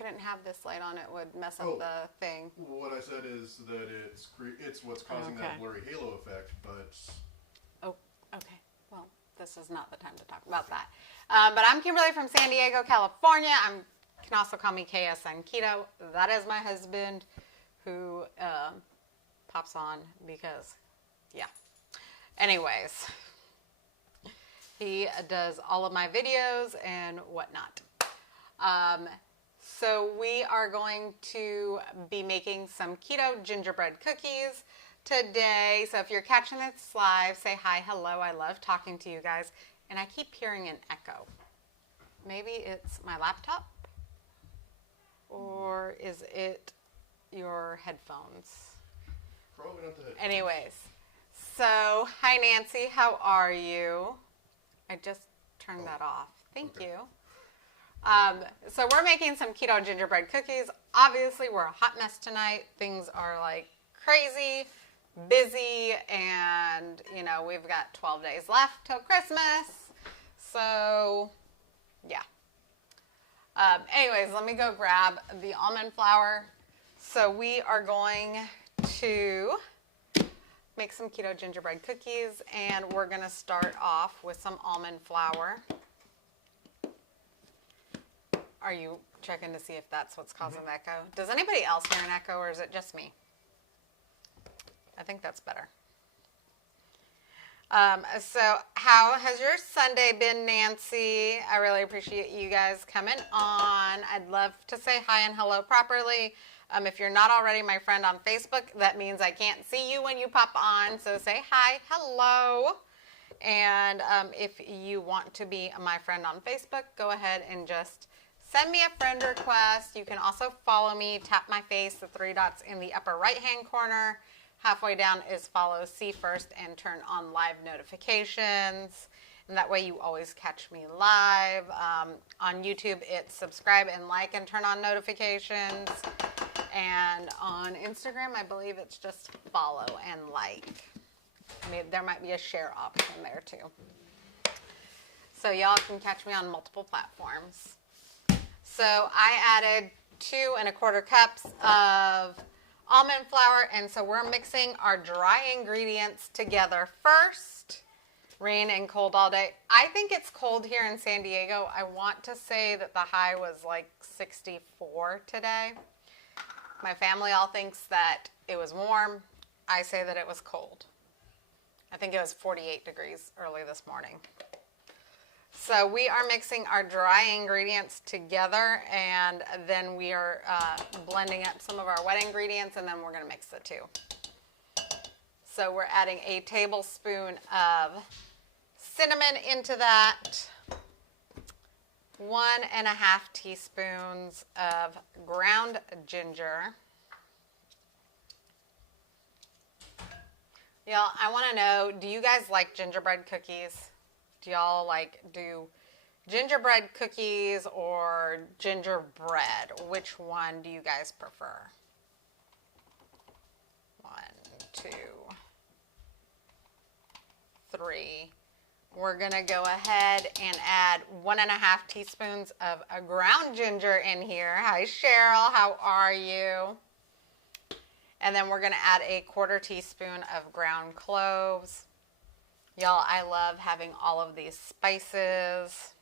couldn't have this light on. It would mess up the thing. Well, what I said is that it's what's causing that blurry halo effect, but... Oh, okay. Well, this is not the time to talk about that. But I'm Kimberly from San Diego, California. You can also call me KSN Keto. That is my husband who pops on because, yeah. Anyways, he does all of my videos and whatnot. So we are going to be making some keto gingerbread cookies today. So if you're catching this live, say hi, hello. I love talking to you guys. And I keep hearing an echo. Maybe it's my laptop, or is it your headphones? Probably not the headphones. Anyways, so hi Nancy, how are you? I just turned that off. Thank you. So we're making some keto gingerbread cookies. Obviously, we're a hot mess tonight. Things are like crazy, busy, and you know, we've got 12 days left till Christmas. So, yeah. Anyways, let me go grab the almond flour. So we are going to make some keto gingerbread cookies, and we're going to start off with some almond flour. Are you checking to see if that's what's causing the echo? Does anybody else hear an echo, or is it just me? I think that's better. So how has your Sunday been, Nancy? I really appreciate you guys coming on. I'd love to say hi and hello properly. If you're not already my friend on Facebook, that means I can't see you when you pop on. So say hi, hello. And if you want to be my friend on Facebook, go ahead and just send me a friend request. You can also follow me, tap my face, the 3 dots in the upper right-hand corner. Halfway down is follow, see first, and turn on live notifications. And that way you always catch me live. On YouTube, it's subscribe and like and turn on notifications. And on Instagram, I believe it's just follow and like. I mean, there might be a share option there too. So y'all can catch me on multiple platforms. So I added 2 1/4 cups of almond flour, and so we're mixing our dry ingredients together first. Rain and cold all day. I think it's cold here in San Diego. I want to say that the high was like 64 today. My family all thinks that it was warm. I say that it was cold. I think it was 48 degrees early this morning. So we are mixing our dry ingredients together, and then we are blending up some of our wet ingredients, and then we're going to mix the 2. So we're adding a tablespoon of cinnamon into that, 1.5 teaspoons of ground ginger. Y'all, I want to know, do you guys like gingerbread cookies? Do y'all do gingerbread cookies or gingerbread? Which one do you guys prefer? 1, 2, 3. We're going to go ahead and add 1.5 teaspoons of a ground ginger in here. Hi, Cheryl. How are you? And then we're going to add a 1/4 teaspoon of ground cloves. Y'all, I love having all of these spices.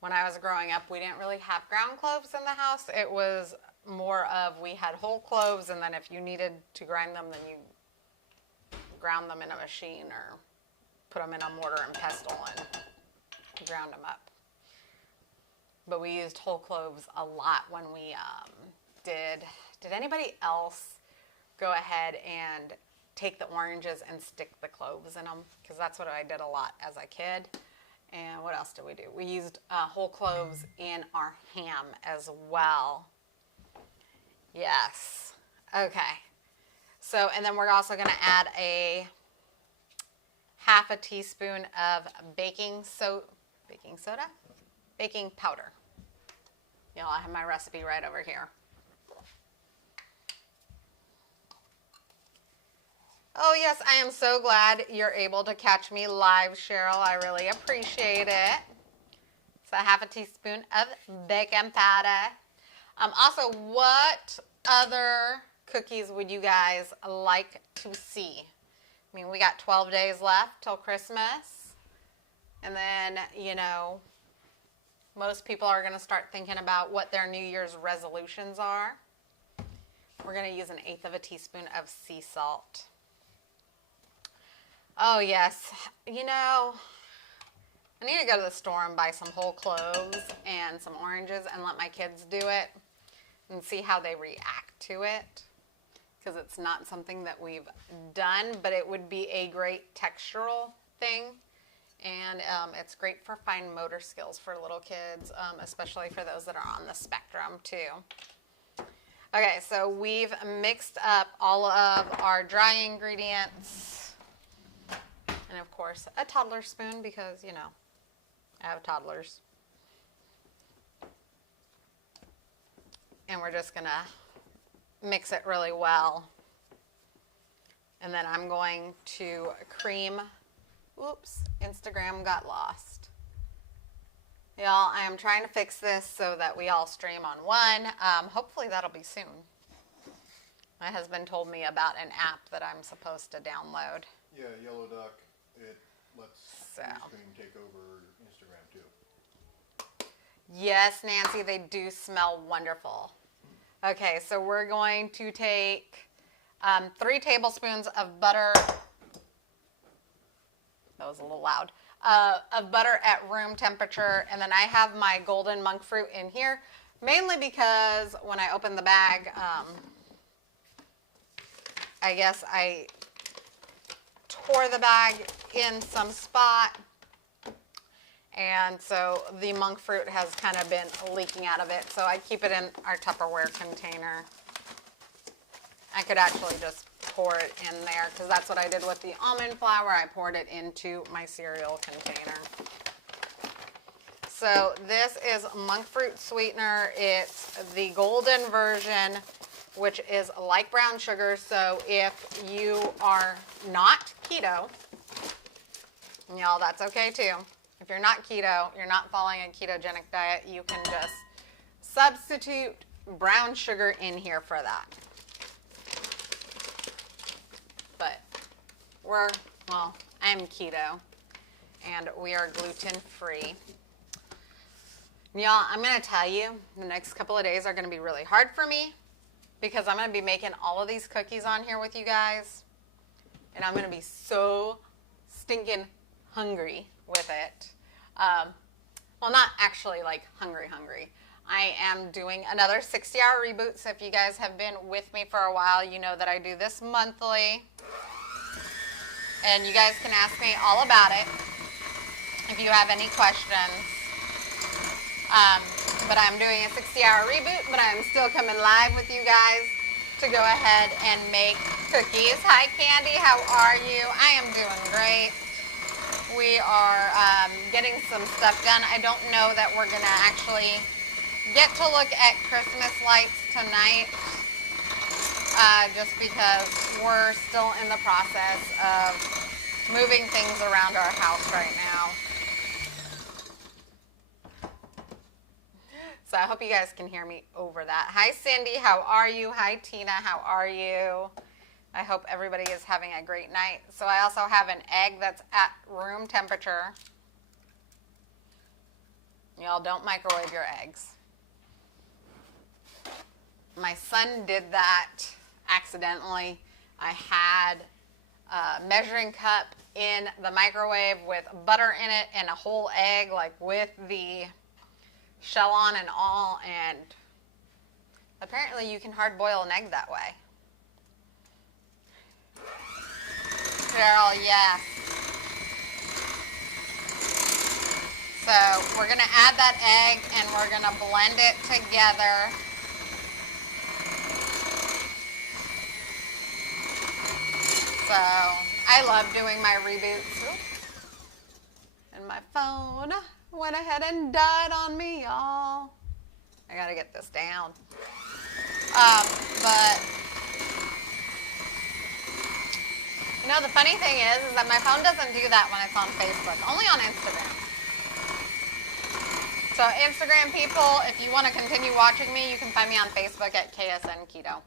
When I was growing up, we didn't really have ground cloves in the house. It was more of we had whole cloves, and then if you needed to grind them, then you ground them in a machine or put them in a mortar and pestle and ground them up. But we used whole cloves a lot when we did anybody else go ahead and take the oranges and stick the cloves in them? Because that's what I did a lot as a kid. And what else did we do? We used whole cloves in our ham as well. Yes. Okay. So, and then we're also going to add a 1/2 teaspoon of baking powder. Y'all, I have my recipe right over here. Oh, yes, I am so glad you're able to catch me live, Cheryl. I really appreciate it. So 1/2 teaspoon of baking powder. Also, what other cookies would you guys like to see? I mean, we got 12 days left till Christmas. And then, you know, most people are going to start thinking about what their New Year's resolutions are. We're going to use 1/8 of a teaspoon of sea salt. Oh, yes. You know, I need to go to the store and buy some whole cloves and some oranges and let my kids do it and see how they react to it. Because it's not something that we've done, but it would be a great textural thing. And it's great for fine motor skills for little kids, especially for those that are on the spectrum too. Okay, so we've mixed up all of our dry ingredients. And of course, a toddler spoon because, you know, I have toddlers. And we're just going to mix it really well. And then I'm going to cream. Oops, Instagram got lost. Y'all, I am trying to fix this so that we all stream on one. Hopefully that'll be soon. My husband told me about an app that I'm supposed to download. Yeah, Yellow Duck. It lets stream take over Instagram too. Yes, Nancy, they do smell wonderful. Okay, so we're going to take 3 tablespoons of butter. That was a little loud. Of butter at room temperature. And then I have my golden monk fruit in here, mainly because when I opened the bag, I guess I tore the bag in some spot. And so the monk fruit has kind of been leaking out of it. So I keep it in our Tupperware container. I could actually just pour it in there because that's what I did with the almond flour. I poured it into my cereal container. So this is monk fruit sweetener. It's the golden version, which is like brown sugar. So if you are not keto, y'all, that's okay too. If you're not keto, you're not following a ketogenic diet, you can just substitute brown sugar in here for that. But I'm keto and we are gluten free. Y'all, I'm going to tell you, the next couple of days are going to be really hard for me because I'm going to be making all of these cookies on here with you guys. And I'm going to be so stinking hungry with it. Well, not actually like hungry. I am doing another 60-hour reboot. So if you guys have been with me for a while, you know that I do this monthly. And you guys can ask me all about it if you have any questions. But I'm doing a 60-hour reboot, but I'm still coming live with you guys to go ahead and make cookies. Hi, Candy. How are you? I am doing great. We are getting some stuff done. I don't know that we're going to actually get to look at Christmas lights tonight, just because we're still in the process of moving things around our house right now. So I hope you guys can hear me over that. Hi, Cindy. How are you? Hi, Tina. How are you? I hope everybody is having a great night. So I also have an egg that's at room temperature. Y'all don't microwave your eggs. My son did that accidentally. I had a measuring cup in the microwave with butter in it and a whole egg, like with the shell on and all, and apparently you can hard boil an egg that way. Carol, yes. So we're going to add that egg and we're going to blend it together. So I love doing my reboots. And my phone went ahead and died on me, y'all. I got to get this down. But you know, the funny thing is that my phone doesn't do that when it's on Facebook, only on Instagram. So Instagram people, if you want to continue watching me, you can find me on Facebook at KSN Keto.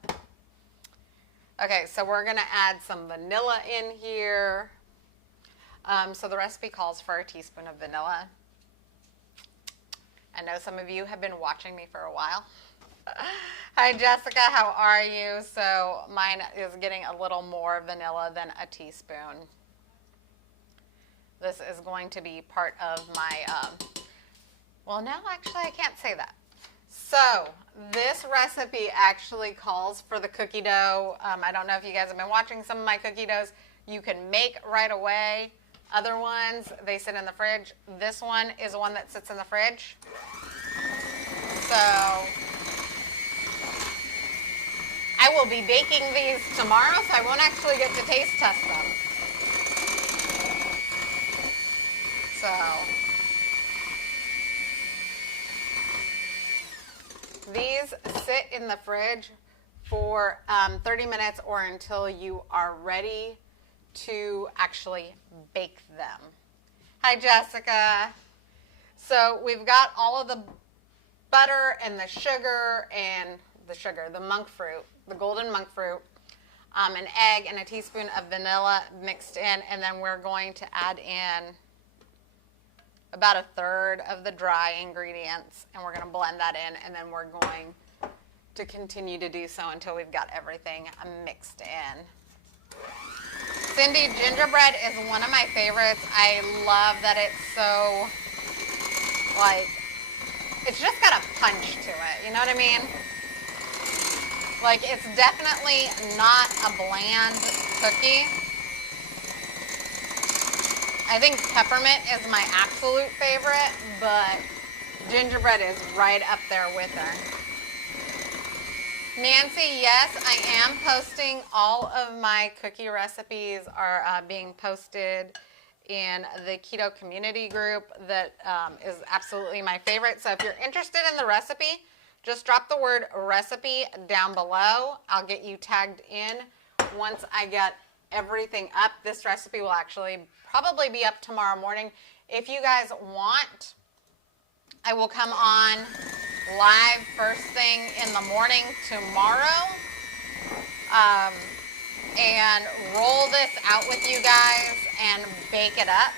Okay, so we're going to add some vanilla in here. So the recipe calls for a teaspoon of vanilla. I know some of you have been watching me for a while. Hi Jessica, how are you? So mine is getting a little more vanilla than a teaspoon. This is going to be part of my, well no, actually I can't say that. So this recipe actually calls for the cookie dough. I don't know if you guys have been watching some of my cookie doughs. You can make right away. Other ones, they sit in the fridge. This one is one that sits in the fridge. So I will be baking these tomorrow, so I won't actually get to taste test them. So these sit in the fridge for 30 minutes or until you are ready to actually bake them. Hi Jessica. So we've got all of the butter and the sugar, the monk fruit, the golden monk fruit, an egg and a teaspoon of vanilla mixed in, and then we're going to add in about a third of the dry ingredients, and we're going to blend that in, and then we're going to continue to do so until we've got everything mixed in. Cindy, gingerbread is one of my favorites. I love that it's so, like, it's just got a punch to it, you know what I mean? Like, it's definitely not a bland cookie. I think peppermint is my absolute favorite, but gingerbread is right up there with her. Nancy, yes, I am posting. All of my cookie recipes are being posted in the keto community group that is absolutely my favorite. So if you're interested in the recipe, just drop the word recipe down below. I'll get you tagged in. Once I get everything up, this recipe will actually probably be up tomorrow morning. If you guys want, I will come on live first thing in the morning tomorrow and roll this out with you guys and bake it up.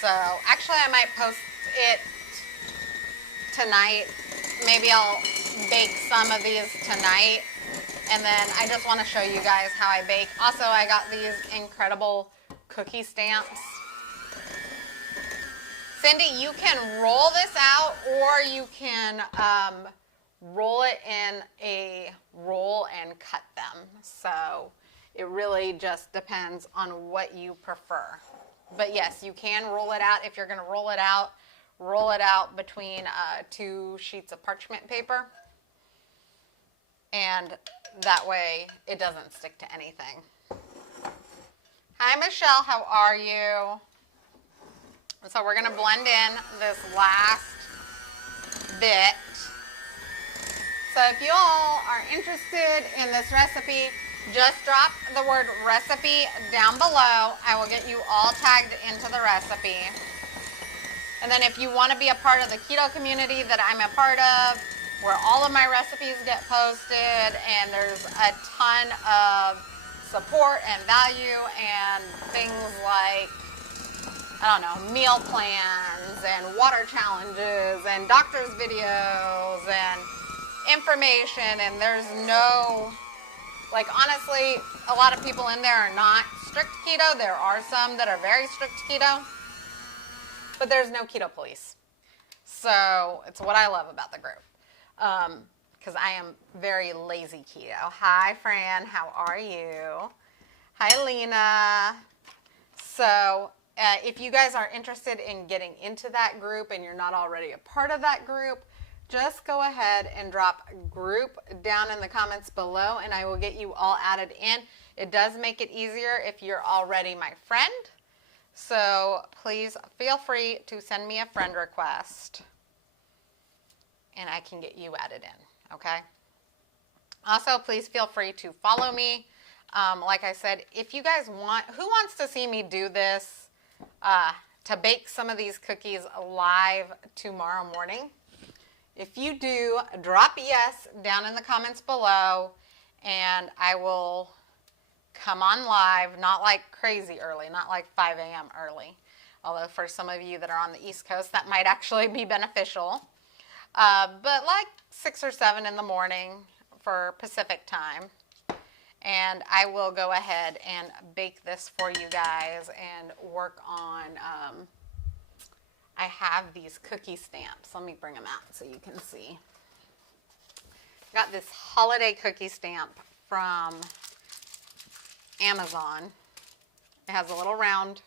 So actually I might post it tonight. Maybe I'll bake some of these tonight, and then I just want to show you guys how I bake. Also, I got these incredible cookie stamps. Cindy, you can roll this out, or you can roll it in a roll and cut them. So it really just depends on what you prefer. But yes, you can roll it out. If you're going to roll it out between 2 sheets of parchment paper. And that way it doesn't stick to anything. Hi, Michelle. How are you? So we're going to blend in this last bit. So if you all are interested in this recipe, just drop the word recipe down below. I will get you all tagged into the recipe. And then if you want to be a part of the keto community that I'm a part of, where all of my recipes get posted, and there's a ton of support and value and things like, I don't know, meal plans and water challenges and doctor's videos and information, and there's no, like, honestly, a lot of people in there are not strict keto. There are some that are very strict keto, but there's no keto police. So it's what I love about the group, because I am very lazy keto. Hi, Fran. How are you? Hi, Lena. So if you guys are interested in getting into that group and you're not already a part of that group, just go ahead and drop group down in the comments below, and I will get you all added in. It does make it easier if you're already my friend. So please feel free to send me a friend request, and I can get you added in, okay? Also, please feel free to follow me. Like I said, if you guys want, who wants to see me do this to bake some of these cookies live tomorrow morning. If you do, drop yes down in the comments below, and I will come on live, not like crazy early, not like 5 a.m. early. Although for some of you that are on the East Coast, that might actually be beneficial. But like 6 or 7 in the morning for Pacific time. And I will go ahead and bake this for you guys and work on, I have these cookie stamps. Let me bring them out so you can see. Got this holiday cookie stamp from Amazon. It has a little round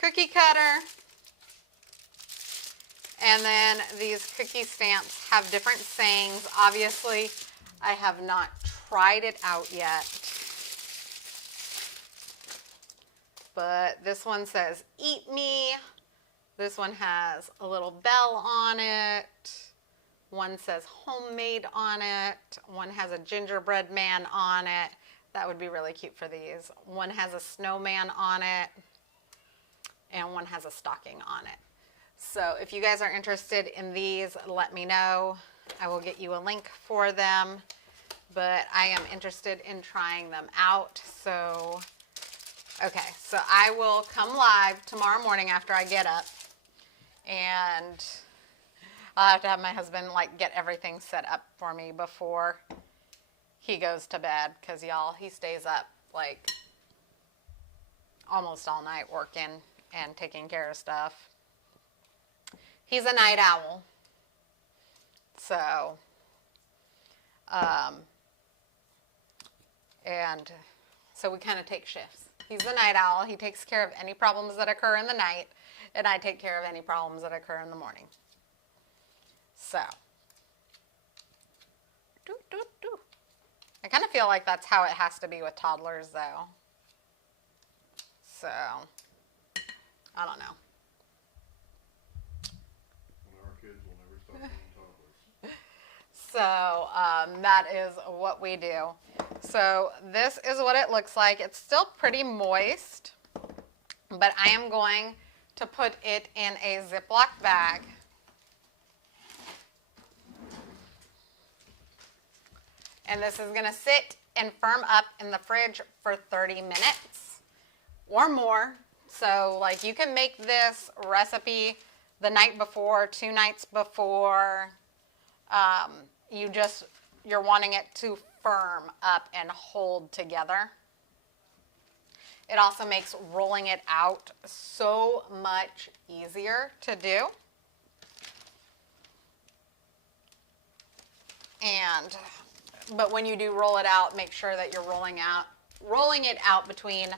cookie cutter. And then these cookie stamps have different sayings. Obviously, I have not tried it out yet. But this one says, "Eat me." This one has a little bell on it. One says homemade on it. One has a gingerbread man on it. That would be really cute for these. One has a snowman on it. And one has a stocking on it. So if you guys are interested in these, let me know. I will get you a link for them. But I am interested in trying them out. So, okay. So I will come live tomorrow morning after I get up. And I'll have to have my husband like get everything set up for me before he goes to bed. Because y'all, he stays up like almost all night working and taking care of stuff. He's a night owl. So, and so we kind of take shifts. He's a night owl. He takes care of any problems that occur in the night, and I take care of any problems that occur in the morning. So, I kind of feel like that's how it has to be with toddlers, though. So, I don't know. Our kids will never stop being toddlers. So that is what we do. So this is what it looks like. It's still pretty moist, but I am going to put it in a Ziploc bag. And this is going to sit and firm up in the fridge for 30 minutes or more. So like you can make this recipe the night before, 2 nights before. You're wanting it to firm up and hold together. It also makes rolling it out so much easier to do. But when you do roll it out, make sure that you're rolling it out between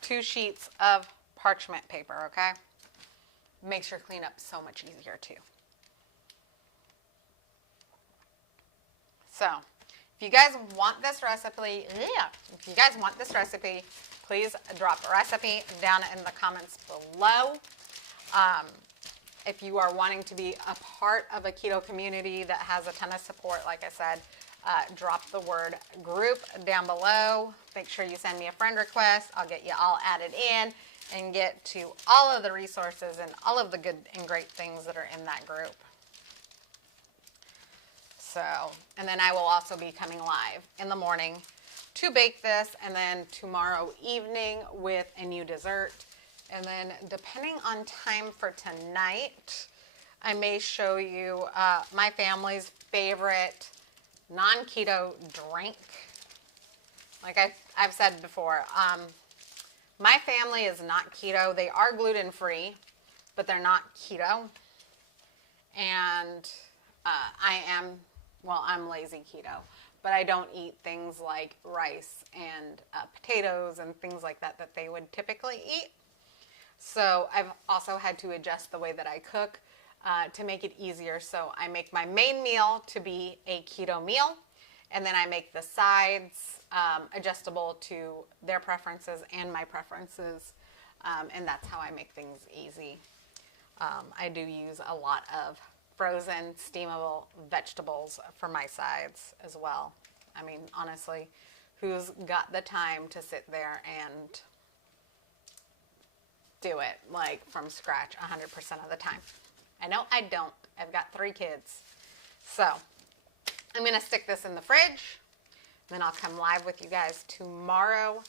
2 sheets of parchment paper, okay? Makes your cleanup so much easier too. So, if you guys want this recipe, please drop a recipe down in the comments below. If you are wanting to be a part of a keto community that has a ton of support, like I said, drop the word group down below. Make sure you send me a friend request. I'll get you all added in and get to all of the resources and all of the good and great things that are in that group. So, and then I will also be coming live in the morning to bake this, and then tomorrow evening with a new dessert. And then depending on time for tonight, I may show you my family's favorite non-keto drink. Like I've said before, my family is not keto. They are gluten-free, but they're not keto. And I'm lazy keto, but I don't eat things like rice and potatoes and things like that they would typically eat. So I've also had to adjust the way that I cook to make it easier. So I make my main meal to be a keto meal, and then I make the sides adjustable to their preferences and my preferences, and that's how I make things easy. I do use a lot of frozen, steamable vegetables for my sides as well. I mean, honestly, who's got the time to sit there and do it like from scratch 100% of the time. I know I don't. I've got 3 kids. So I'm going to stick this in the fridge. Then I'll come live with you guys tomorrow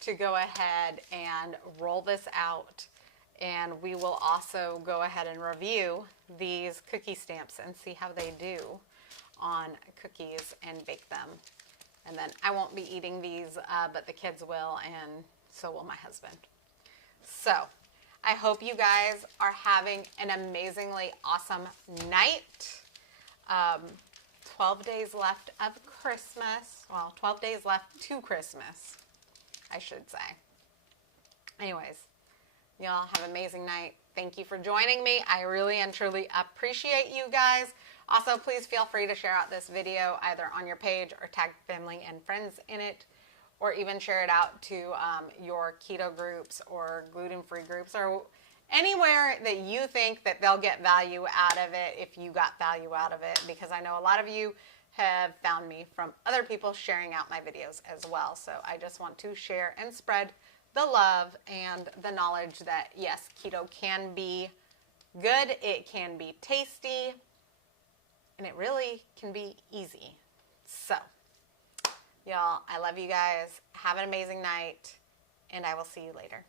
to go ahead and roll this out. And we will also go ahead and review these cookie stamps and see how they do on cookies and bake them. And then I won't be eating these, but the kids will, and so will my husband. So I hope you guys are having an amazingly awesome night. 12 days left of Christmas. Well, 12 days left to Christmas, I should say. Anyways, y'all have an amazing night. Thank you for joining me. I really and truly appreciate you guys. Also, please feel free to share out this video either on your page or tag family and friends in it, or even share it out to your keto groups or gluten-free groups or anywhere that you think that they'll get value out of it if you got value out of it, because I know a lot of you have found me from other people sharing out my videos as well. So I just want to share and spread the love and the knowledge that yes, keto can be good, it can be tasty, and it really can be easy. So, y'all, I love you guys. Have an amazing night, and I will see you later.